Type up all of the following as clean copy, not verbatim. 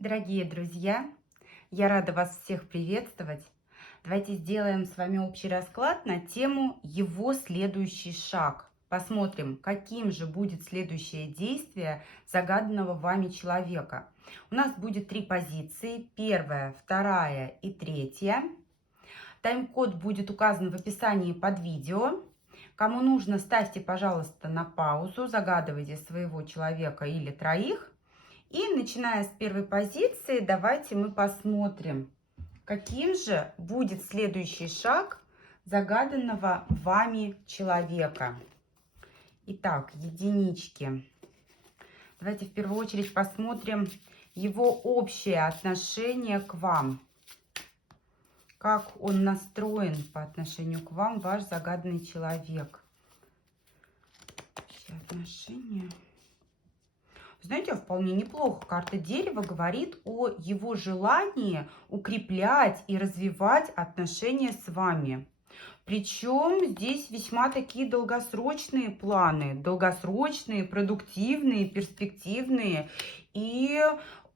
Дорогие друзья, я рада вас всех приветствовать. Давайте сделаем с вами общий расклад на тему его следующий шаг. Посмотрим, каким же будет следующее действие загаданного вами человека. У нас будет 3 позиции: первая, вторая и третья. Тайм-код будет указан в описании под видео. Кому нужно, ставьте, пожалуйста, на паузу, загадывайте своего человека или троих. И начиная с первой позиции, давайте мы посмотрим, каким же будет следующий шаг загаданного вами человека. Итак, единички. Давайте в первую очередь посмотрим его общее отношение к вам. Как он настроен по отношению к вам, ваш загаданный человек. Общее отношение. Знаете, вполне неплохо. Карта дерева говорит о его желании укреплять и развивать отношения с вами. Причем здесь весьма такие долгосрочные планы, долгосрочные, продуктивные, перспективные. И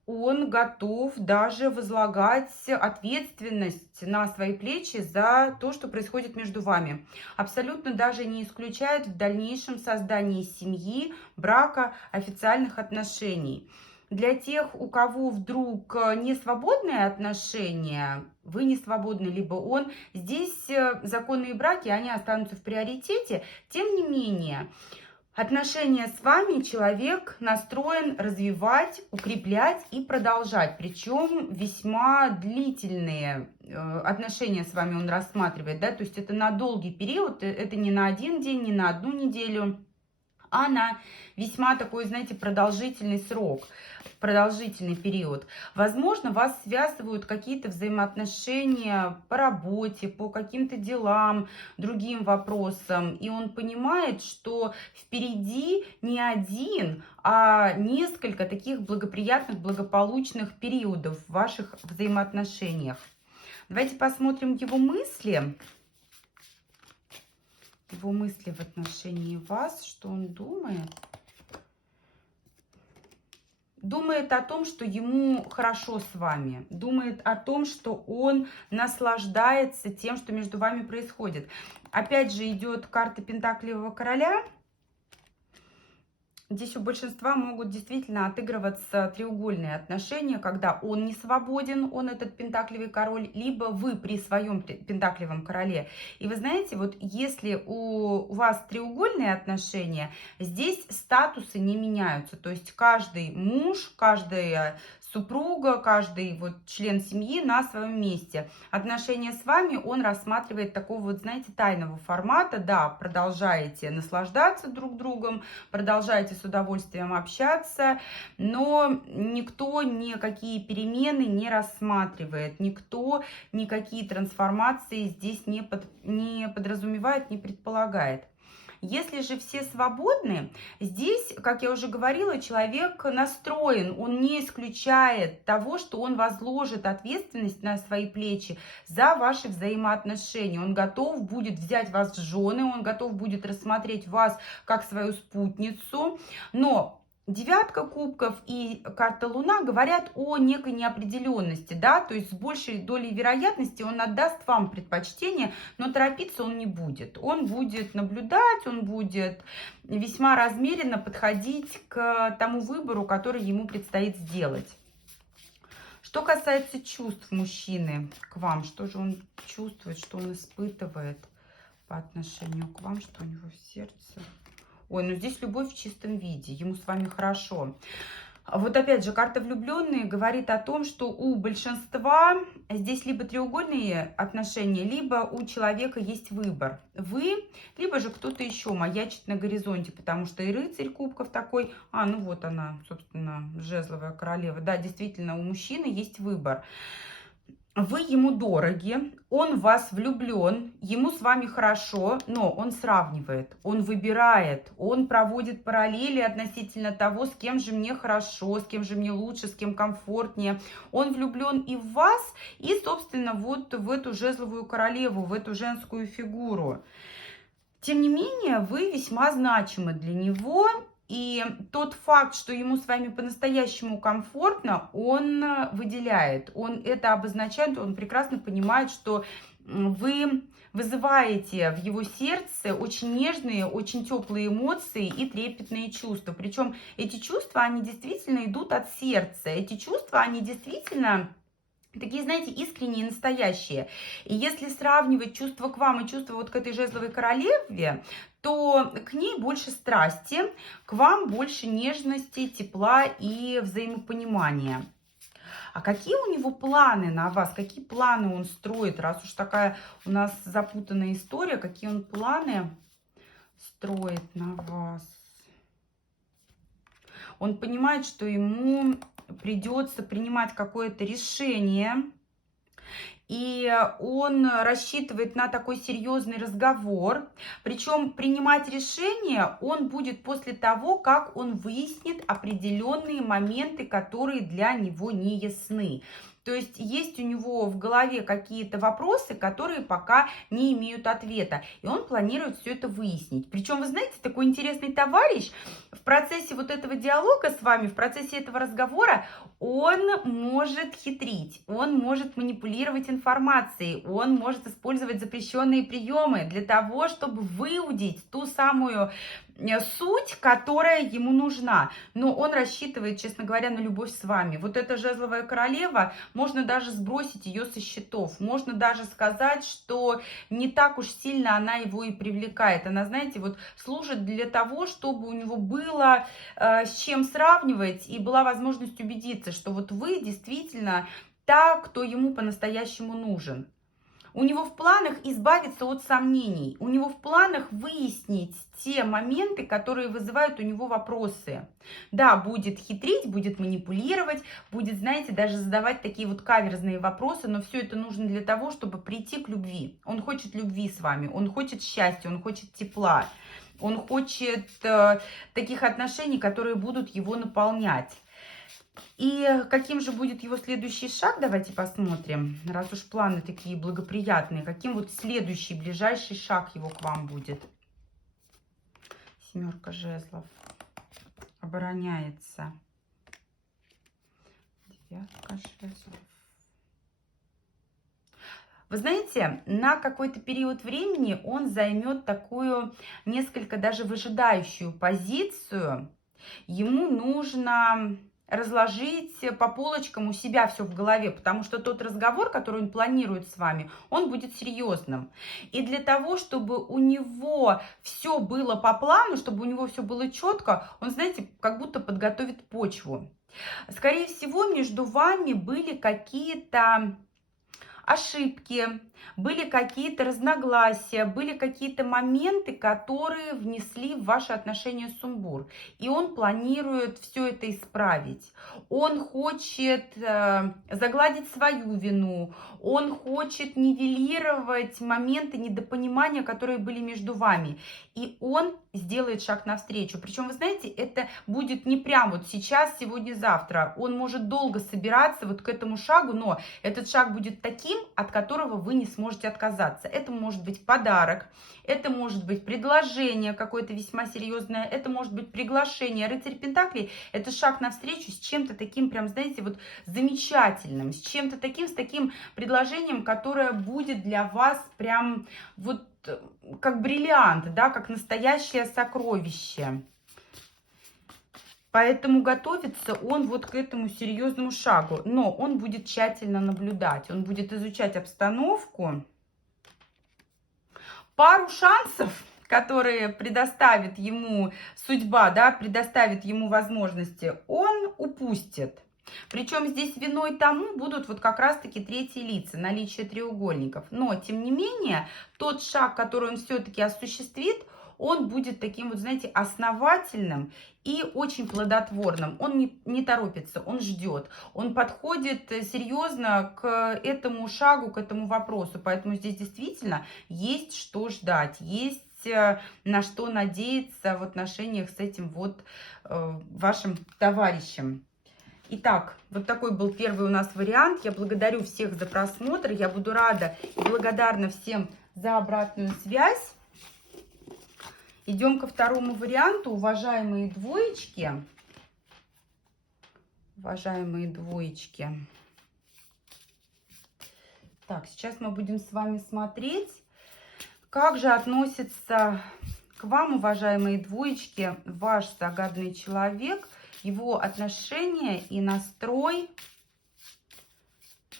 он готов даже возлагать ответственность на свои плечи за то, что происходит между вами. Абсолютно даже не исключает в дальнейшем создании семьи, брака, официальных отношений. Для тех, у кого вдруг не свободные отношения, вы не свободны, либо он, здесь законные браки, они останутся в приоритете. Тем не менее, отношения с вами человек настроен развивать, укреплять и продолжать. Причем весьма длительные отношения с вами он рассматривает. Да? То есть это на долгий период, это не на один день, не на одну неделю, а на весьма такой, знаете, продолжительный срок, продолжительный период. Возможно, вас связывают какие-то взаимоотношения по работе, по каким-то делам, другим вопросам. И он понимает, что впереди не один, а несколько таких благоприятных, благополучных периодов в ваших взаимоотношениях. Давайте посмотрим его мысли. Его мысли в отношении вас, что он думает. Думает о том, что ему хорошо с вами. Думает о том, что он наслаждается тем, что между вами происходит. Опять же идет карта Пентаклевого короля. Здесь у большинства могут действительно отыгрываться треугольные отношения, когда он не свободен, он этот пентаклевый король, либо вы при своем пентаклевом короле. И вы знаете, вот если у вас треугольные отношения, здесь статусы не меняются. То есть каждый муж, каждая супруга, каждый вот член семьи на своем месте. Отношения с вами он рассматривает такого вот, знаете, тайного формата. Да, продолжаете наслаждаться друг другом, продолжаете с удовольствием общаться, но никто никакие перемены не рассматривает, никто никакие трансформации здесь не подразумевает, не предполагает. Если же все свободны, здесь, как я уже говорила, человек настроен, он не исключает того, что он возложит ответственность на свои плечи за ваши взаимоотношения. Он готов будет взять вас в жены, он готов будет рассмотреть вас как свою спутницу, но девятка кубков и карта Луна говорят о некой неопределенности, да, то есть с большей долей вероятности он отдаст вам предпочтение, но торопиться он не будет. Он будет наблюдать, он будет весьма размеренно подходить к тому выбору, который ему предстоит сделать. Что касается чувств мужчины к вам, что же он чувствует, что он испытывает по отношению к вам, что у него в сердце? Ой, ну здесь любовь в чистом виде, ему с вами хорошо. Вот опять же, карта влюбленные говорит о том, что у большинства здесь либо треугольные отношения, либо у человека есть выбор. Вы, либо же кто-то еще маячит на горизонте, потому что и рыцарь кубков такой, ну вот она, собственно, жезловая королева. Да, действительно, у мужчины есть выбор. Вы ему дороги, он в вас влюблен, ему с вами хорошо, но он сравнивает, он выбирает, он проводит параллели относительно того, с кем же мне хорошо, с кем же мне лучше, с кем комфортнее. Он влюблен и в вас, и, собственно, вот в эту жезловую королеву, в эту женскую фигуру. Тем не менее, вы весьма значимы для него. И тот факт, что ему с вами по-настоящему комфортно, он выделяет, он это обозначает, он прекрасно понимает, что вы вызываете в его сердце очень нежные, очень теплые эмоции и трепетные чувства. Причем эти чувства, они действительно идут от сердца. Эти чувства, они действительно такие, знаете, искренние, настоящие. И если сравнивать чувства к вам и чувства вот к этой жезловой королеве, то к ней больше страсти, к вам больше нежности, тепла и взаимопонимания. А какие у него планы на вас? Какие планы он строит? Раз уж такая у нас запутанная история, какие он планы строит на вас? Он понимает, что ему придется принимать какое-то решение, и он рассчитывает на такой серьезный разговор. Причем принимать решение он будет после того, как он выяснит определенные моменты, которые для него не ясны. То есть у него в голове какие-то вопросы, которые пока не имеют ответа. И он планирует все это выяснить. Причем, вы знаете, такой интересный товарищ в процессе вот этого диалога с вами, в процессе этого разговора, он может хитрить, он может манипулировать информацией, он может использовать запрещенные приемы для того, чтобы выудить ту самую суть, которая ему нужна. Но он рассчитывает, честно говоря, на любовь с вами. Вот эта жезловая королева, можно даже сбросить ее со счетов. Можно даже сказать, что не так уж сильно она его и привлекает. Она, знаете, вот служит для того, чтобы у него было с чем сравнивать и была возможность убедиться, что вот вы действительно та, кто ему по-настоящему нужен. У него в планах избавиться от сомнений. У него в планах выяснить те моменты, которые вызывают у него вопросы. Да, будет хитрить, будет манипулировать, будет, знаете, даже задавать такие вот каверзные вопросы, но все это нужно для того, чтобы прийти к любви. Он хочет любви с вами, он хочет счастья, он хочет тепла. Он хочет таких отношений, которые будут его наполнять. И каким же будет его следующий шаг, давайте посмотрим. Раз уж планы такие благоприятные, каким вот следующий, ближайший шаг его к вам будет? Семерка жезлов. Обороняется. Девятка жезлов. Вы знаете, на какой-то период времени он займет такую несколько даже выжидающую позицию. Ему нужно разложить по полочкам у себя все в голове, потому что тот разговор, который он планирует с вами, он будет серьезным. И для того, чтобы у него все было по плану, чтобы у него все было четко, он, знаете, как будто подготовит почву. Скорее всего, между вами были какие-то ошибки, были какие-то разногласия, были какие-то моменты, которые внесли в ваши отношения сумбур. И он планирует все это исправить. Он хочет загладить свою вину, он хочет нивелировать моменты недопонимания, которые были между вами. И он сделает шаг навстречу. Причем, вы знаете, это будет не прям вот сейчас, сегодня, завтра. Он может долго собираться вот к этому шагу, но этот шаг будет таким, от которого вы не сможете отказаться. Это может быть подарок, это может быть предложение какое-то весьма серьезное, это может быть приглашение. Рыцарь Пентаклей – это шаг навстречу с чем-то таким, прям, знаете, вот замечательным, с чем-то таким, с таким предложением, которое будет для вас прям вот как бриллиант, да, как настоящее сокровище. Поэтому готовится он вот к этому серьезному шагу. Но он будет тщательно наблюдать, он будет изучать обстановку. Пару шансов, которые предоставит ему судьба, да, предоставит ему возможности, он упустит. Причем здесь виной тому будут вот как раз-таки третьи лица, наличие треугольников. Но, тем не менее, тот шаг, который он все-таки осуществит, он будет таким вот, знаете, основательным и очень плодотворным. Он не торопится, он ждет. Он подходит серьезно к этому шагу, к этому вопросу. Поэтому здесь действительно есть что ждать, есть на что надеяться в отношениях с этим вот вашим товарищем. Итак, вот такой был первый у нас вариант. Я благодарю всех за просмотр. Я буду рада и благодарна всем за обратную связь. Идем ко второму варианту, уважаемые двоечки. Уважаемые двоечки. Так, сейчас мы будем с вами смотреть, как же относится к вам, уважаемые двоечки, ваш загадный человек, его отношение и настрой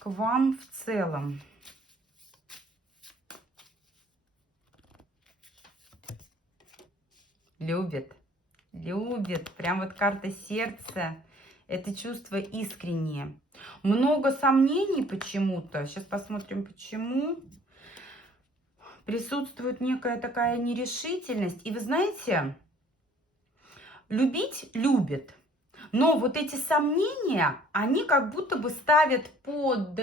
к вам в целом. Любит, любит. Прям вот карта сердца. Это чувство искреннее. Много сомнений почему-то. Сейчас посмотрим, почему. Присутствует некая такая нерешительность. И вы знаете, любить любит. Но вот эти сомнения, они как будто бы ставят под...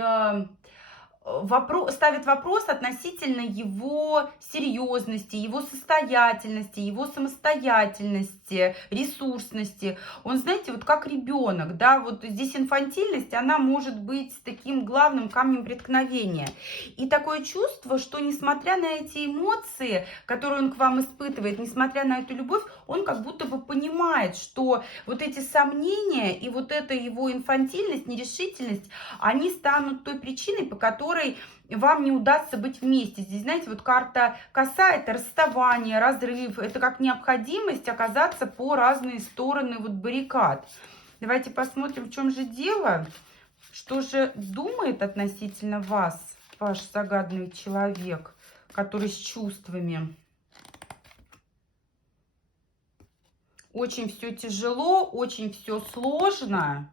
ставит вопрос относительно его серьезности, его состоятельности, его самостоятельности, ресурсности. Он, знаете, вот как ребенок, да, вот здесь инфантильность, она может быть таким главным камнем преткновения. И такое чувство, что несмотря на эти эмоции, которые он к вам испытывает, несмотря на эту любовь, он как будто бы понимает, что вот эти сомнения и вот эта его инфантильность, нерешительность, они станут той причиной, по которой вам не удастся быть вместе. Здесь, знаете, вот карта коса — это расставание, разрыв, это как необходимость оказаться по разные стороны вот баррикад. Давайте посмотрим, в чем же дело, что же думает относительно вас ваш загадный человек, который с чувствами. Очень все тяжело, очень все сложно.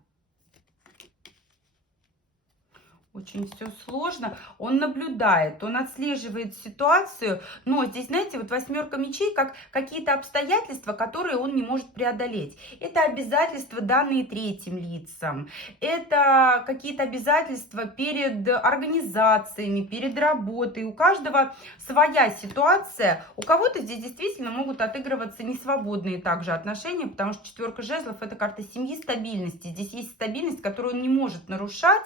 Очень все сложно. Он наблюдает, он отслеживает ситуацию, но здесь, знаете, вот восьмерка мечей, как какие-то обстоятельства, которые он не может преодолеть. Это обязательства, данные третьим лицам, это какие-то обязательства перед организациями, перед работой. У каждого своя ситуация. У кого-то здесь действительно могут отыгрываться несвободные также отношения, потому что четверка жезлов — это карта семьи, стабильности. Здесь есть стабильность, которую он не может нарушать.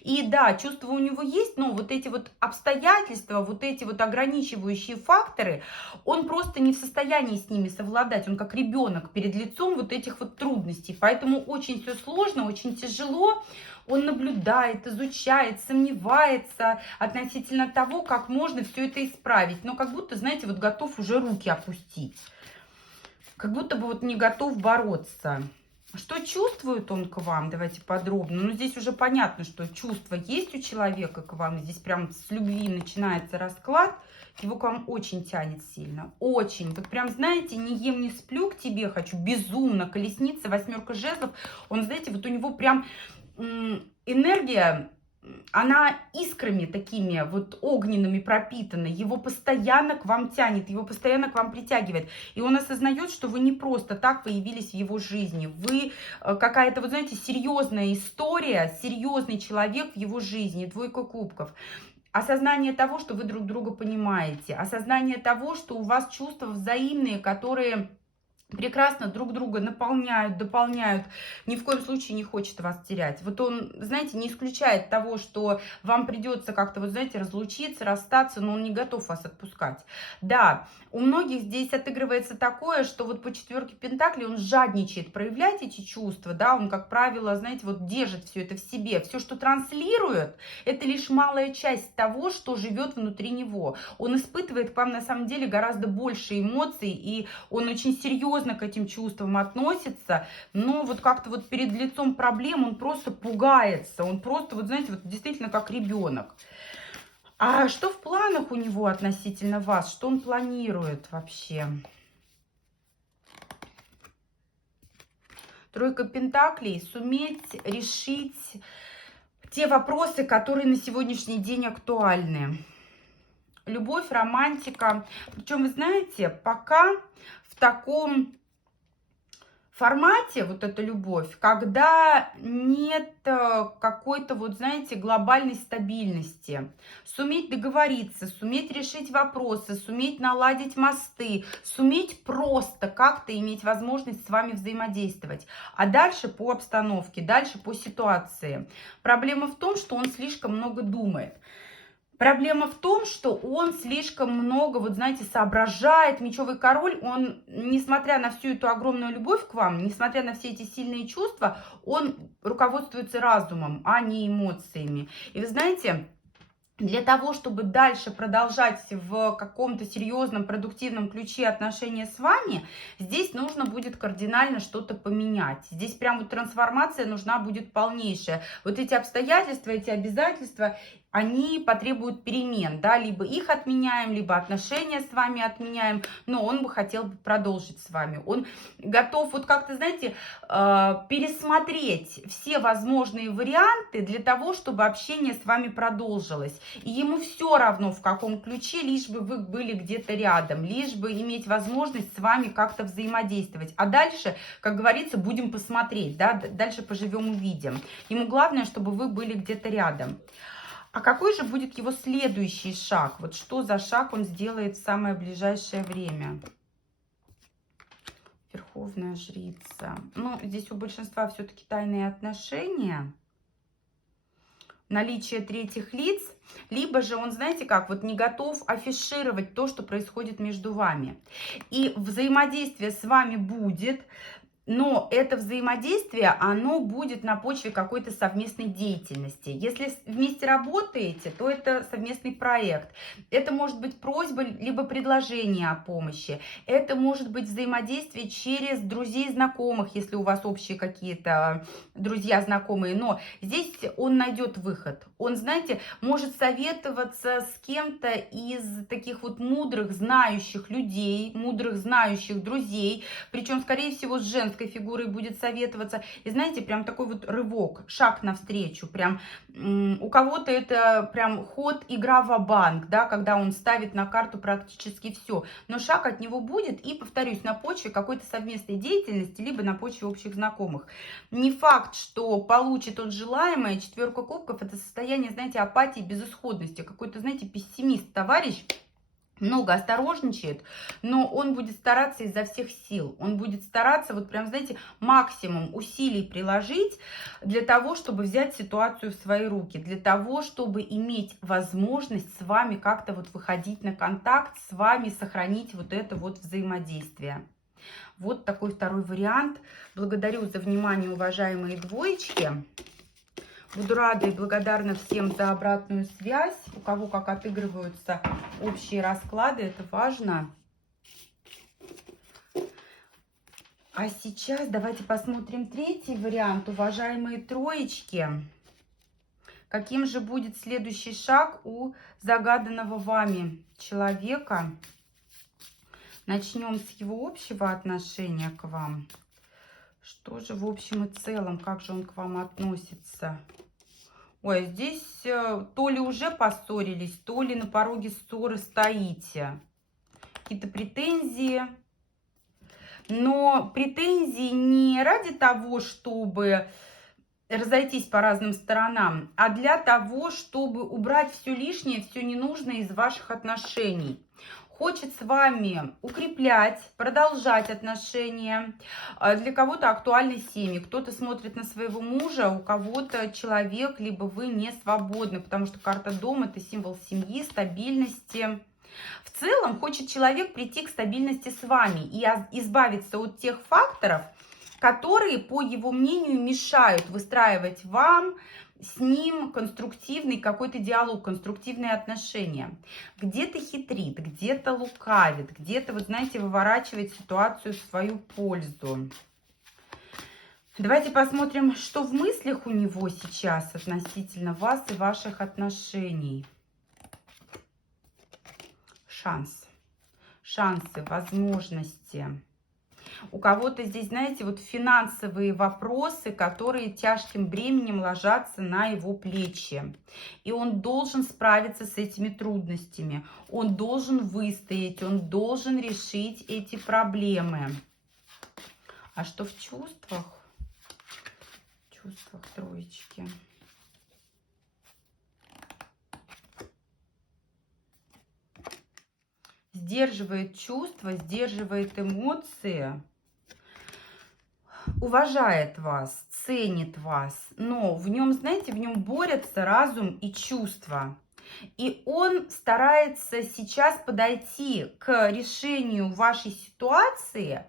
И да, чувства у него есть, но вот эти вот обстоятельства, вот эти вот ограничивающие факторы, он просто не в состоянии с ними совладать. Он как ребенок перед лицом вот этих вот трудностей. Поэтому очень все сложно, очень тяжело. Он наблюдает, изучает, сомневается относительно того, как можно все это исправить. Но как будто, знаете, вот готов уже руки опустить. Как будто бы вот не готов бороться. Что чувствует он к вам? Давайте подробно. Ну, здесь уже понятно, что чувство есть у человека к вам. Здесь прям с любви начинается расклад. Его к вам очень тянет сильно. Очень. Вот прям, знаете, не ем, не сплю, к тебе хочу. Безумно. Колесница, восьмерка жезлов. Он, знаете, вот у него прям энергия... Она искрами такими вот огненными пропитана, его постоянно к вам тянет, его постоянно к вам притягивает. И он осознает, что вы не просто так появились в его жизни. Вы какая-то, вот знаете, серьезная история, серьезный человек в его жизни, двойка кубков. Осознание того, что вы друг друга понимаете, осознание того, что у вас чувства взаимные, которые... прекрасно друг друга наполняют, дополняют, ни в коем случае не хочет вас терять. Вот он, знаете, не исключает того, что вам придется как-то, вот знаете, разлучиться, расстаться, но он не готов вас отпускать. Да, у многих здесь отыгрывается такое, что вот по четверке пентаклей он жадничает проявлять эти чувства, да, он, как правило, знаете, вот держит все это в себе. Все, что транслирует, это лишь малая часть того, что живет внутри него. Он испытывает к вам, на самом деле, гораздо больше эмоций, и он очень серьезно к этим чувствам относится, но вот как-то вот перед лицом проблем он просто пугается, он просто, вот знаете, вот действительно как ребенок. А что в планах у него относительно вас? Что он планирует вообще? Тройка пентаклей. Суметь решить те вопросы, которые на сегодняшний день актуальны. Любовь, романтика. Причем, вы знаете, пока в таком формате вот эта любовь, когда нет какой-то, вот знаете, глобальной стабильности. Суметь договориться, суметь решить вопросы, суметь наладить мосты, суметь просто как-то иметь возможность с вами взаимодействовать. А дальше по обстановке, дальше по ситуации. Проблема в том, что он слишком много думает. Проблема в том, что он слишком много, вот знаете, соображает. Мечевой король, он, несмотря на всю эту огромную любовь к вам, несмотря на все эти сильные чувства, он руководствуется разумом, а не эмоциями. И вы знаете, для того, чтобы дальше продолжать в каком-то серьезном, продуктивном ключе отношения с вами, здесь нужно будет кардинально что-то поменять. Здесь прям вот трансформация нужна будет полнейшая. Вот эти обстоятельства, эти обязательства, они потребуют перемен, да, либо их отменяем, либо отношения с вами отменяем, но он бы хотел бы продолжить с вами. Он готов, вот как-то, знаете, пересмотреть все возможные варианты для того, чтобы общение с вами продолжилось. И ему все равно, в каком ключе, лишь бы вы были где-то рядом, лишь бы иметь возможность с вами как-то взаимодействовать. А дальше, как говорится, будем посмотреть, да, дальше поживем увидим. Ему главное, чтобы вы были где-то рядом. А какой же будет его следующий шаг? Вот что за шаг он сделает в самое ближайшее время? Верховная жрица. Ну, здесь у большинства все-таки тайные отношения. Наличие третьих лиц. Либо же он, знаете как, вот не готов афишировать то, что происходит между вами. И взаимодействие с вами будет. Но это взаимодействие, оно будет на почве какой-то совместной деятельности. Если вместе работаете, то это совместный проект. Это может быть просьба, либо предложение о помощи. Это может быть взаимодействие через друзей, знакомых, если у вас общие какие-то друзья, знакомые. Но здесь он найдет выход. Он, знаете, может советоваться с кем-то из таких вот мудрых, знающих людей, мудрых, знающих друзей. Причем, скорее всего, с женской фигурой будет советоваться. И знаете, прям такой вот рывок, шаг навстречу. Прям у кого-то это прям ход, игра ва-банк, да, когда он ставит на карту практически все. Но шаг от него будет, и, повторюсь, на почве какой-то совместной деятельности, либо на почве общих знакомых. Не факт, что получит он желаемое. Четверка кубков — это состояние, знаете, апатии, безысходности. Какой-то, знаете, пессимист товарищ. Много осторожничает, но он будет стараться изо всех сил. Он будет стараться, вот прям, знаете, максимум усилий приложить для того, чтобы взять ситуацию в свои руки, для того, чтобы иметь возможность с вами как-то вот выходить на контакт, с вами сохранить вот это вот взаимодействие. Вот такой второй вариант. Благодарю за внимание, уважаемые двоечки. Буду рада и благодарна всем за обратную связь. У кого как отыгрываются общие расклады, это важно. А сейчас давайте посмотрим третий вариант, уважаемые троечки. Каким же будет следующий шаг у загаданного вами человека? Начнем с его общего отношения к вам. Что же в общем и целом, как же он к вам относится? Ой, здесь то ли уже поссорились, то ли на пороге ссоры стоите. Какие-то претензии. Но претензии не ради того, чтобы разойтись по разным сторонам, а для того, чтобы убрать все лишнее, все ненужное из ваших отношений. Хочет с вами укреплять, продолжать отношения. Для кого-то актуальны семьи. Кто-то смотрит на своего мужа, у кого-то человек, либо вы не свободны, потому что карта Дом — это символ семьи, стабильности. В целом хочет человек прийти к стабильности с вами и избавиться от тех факторов, которые, по его мнению, мешают выстраивать вам с ним конструктивный какой-то диалог, конструктивные отношения. Где-то хитрит, где-то лукавит, где-то, вот знаете, выворачивает ситуацию в свою пользу. Давайте посмотрим, что в мыслях у него сейчас относительно вас и ваших отношений. Шансы, возможности. У кого-то здесь, знаете, вот финансовые вопросы, которые тяжким бременем ложатся на его плечи. И он должен справиться с этими трудностями. Он должен выстоять, он должен решить эти проблемы. А что в чувствах? В чувствах троечки. Сдерживает чувства, сдерживает эмоции, уважает вас, ценит вас, но в нем, знаете, в нем борются разум и чувства. И он старается сейчас подойти к решению вашей ситуации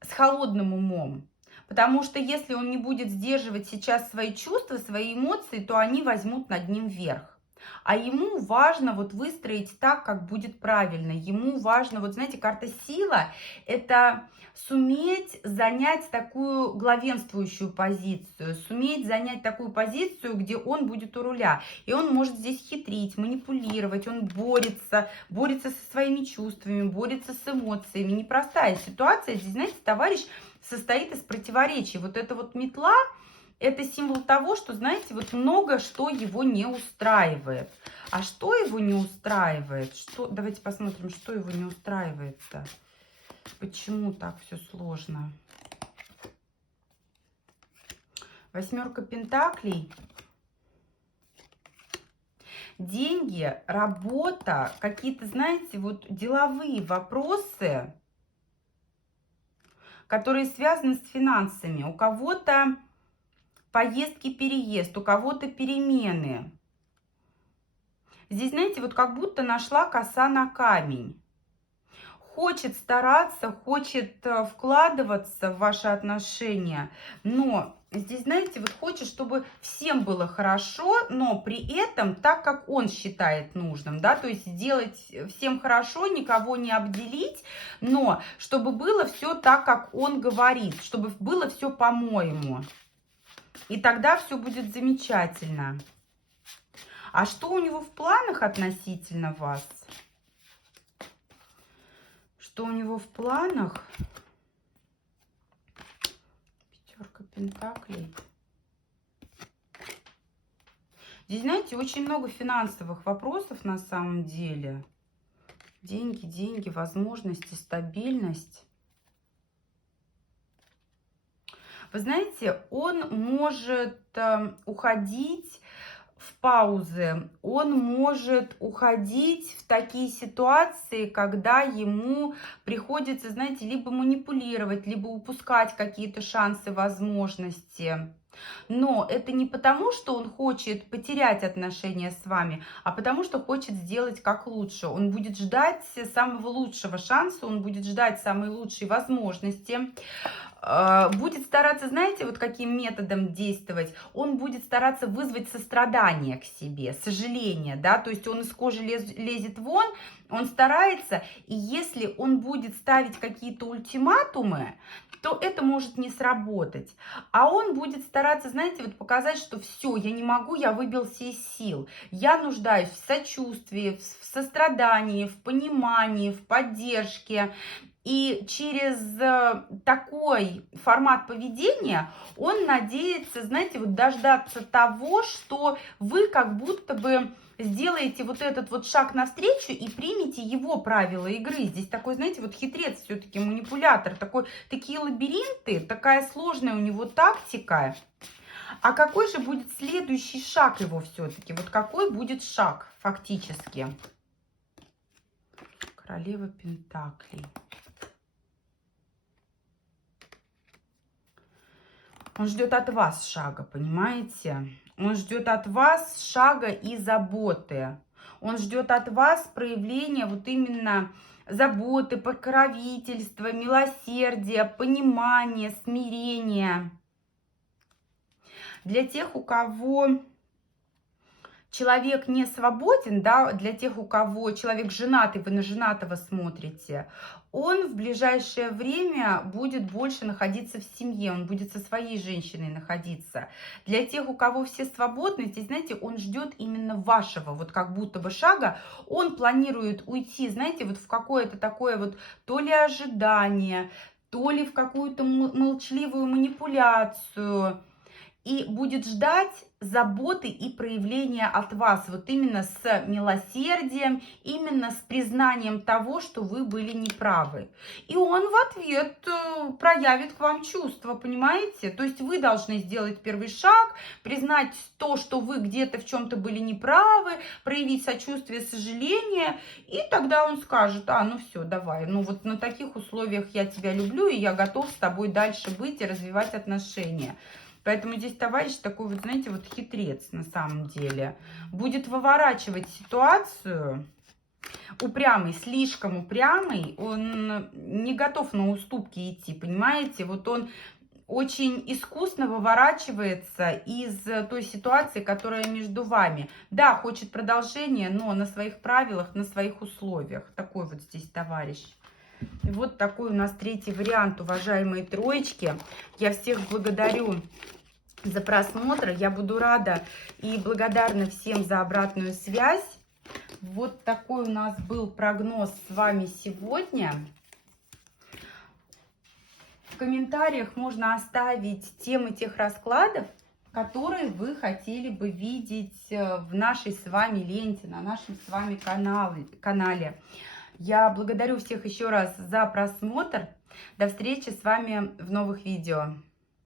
с холодным умом. Потому что если он не будет сдерживать сейчас свои чувства, свои эмоции, то они возьмут над ним верх. А ему важно вот выстроить так, как будет правильно. Ему важно, вот знаете, карта сила – это суметь занять такую главенствующую позицию, суметь занять такую позицию, где он будет у руля. И он может здесь хитрить, манипулировать, он борется со своими чувствами, борется с эмоциями. Непростая ситуация. Здесь, знаете, товарищ состоит из противоречий. Вот эта вот метла – это символ того, что, знаете, вот много что его не устраивает. А что его не устраивает? Давайте посмотрим, что его не устраивает-то. Почему так все сложно? Восьмерка пентаклей. Деньги, работа, какие-то, знаете, вот деловые вопросы, которые связаны с финансами. У кого-то поездки, переезд, у кого-то перемены. Здесь, знаете, вот как будто нашла коса на камень. Хочет стараться, хочет вкладываться в ваши отношения, но здесь, знаете, вот хочет, чтобы всем было хорошо, но при этом так, как он считает нужным, да, то есть сделать всем хорошо, никого не обделить, но чтобы было все так, как он говорит, чтобы было все по-моему. И тогда все будет замечательно. А что у него в планах относительно вас? Что у него в планах? Пятерка пентаклей. Здесь, знаете, очень много финансовых вопросов на самом деле. Деньги, деньги, возможности, стабильность. Вы знаете, он может уходить в паузы, он может уходить в такие ситуации, когда ему приходится, знаете, либо манипулировать, либо упускать какие-то шансы, возможности. Но это не потому, что он хочет потерять отношения с вами, а потому что хочет сделать как лучше. Он будет ждать самого лучшего шанса, он будет ждать самой лучшей возможности. Будет стараться, знаете, вот каким методом действовать? Он будет стараться вызвать сострадание к себе, сожаление, да, то есть он из кожи лезет вон, он старается, и если он будет ставить какие-то ультиматумы, то это может не сработать. А он будет стараться, знаете, вот показать, что все, я не могу, я выбился из сил. Я нуждаюсь в сочувствии, в сострадании, в понимании, в поддержке. И через такой формат поведения он надеется, знаете, вот дождаться того, что вы как будто бы сделаете вот этот вот шаг навстречу и примете его правила игры. Здесь такой, знаете, вот хитрец все-таки, манипулятор, такие лабиринты, такая сложная у него тактика. А какой же будет следующий шаг его все-таки? Вот какой будет шаг фактически? Королева пентаклей. Он ждет от вас шага, понимаете? Он ждет от вас шага и заботы. Он ждет от вас проявления вот именно заботы, покровительства, милосердия, понимания, смирения. Для тех, у кого человек не свободен, да, для тех, у кого человек женатый, вы на женатого смотрите, он в ближайшее время будет больше находиться в семье, он будет со своей женщиной находиться. Для тех, у кого все свободны, здесь, знаете, он ждет именно вашего, вот как будто бы шага, он планирует уйти, знаете, вот в какое-то такое вот то ли ожидание, то ли в какую-то молчаливую манипуляцию, и будет ждать заботы и проявления от вас, вот именно с милосердием, именно с признанием того, что вы были неправы. И он в ответ проявит к вам чувства, понимаете? То есть вы должны сделать первый шаг, признать то, что вы где-то в чем-то были неправы, проявить сочувствие, сожаление, и тогда он скажет: ну все, давай, ну вот на таких условиях я тебя люблю, и я готов с тобой дальше быть и развивать отношения. Поэтому здесь товарищ такой вот, знаете, вот хитрец на самом деле. Будет выворачивать ситуацию. Упрямый, слишком упрямый. Он не готов на уступки идти, понимаете? Вот он очень искусно выворачивается из той ситуации, которая между вами. Да, хочет продолжения, но на своих правилах, на своих условиях. Такой вот здесь товарищ. И вот такой у нас третий вариант, уважаемые троечки. Я всех благодарю за просмотр. Я буду рада и благодарна всем за обратную связь. Вот такой у нас был прогноз с вами сегодня. В комментариях можно оставить темы тех раскладов, которые вы хотели бы видеть в нашей с вами ленте, на нашем с вами канале. Я благодарю всех еще раз за просмотр. До встречи с вами в новых видео.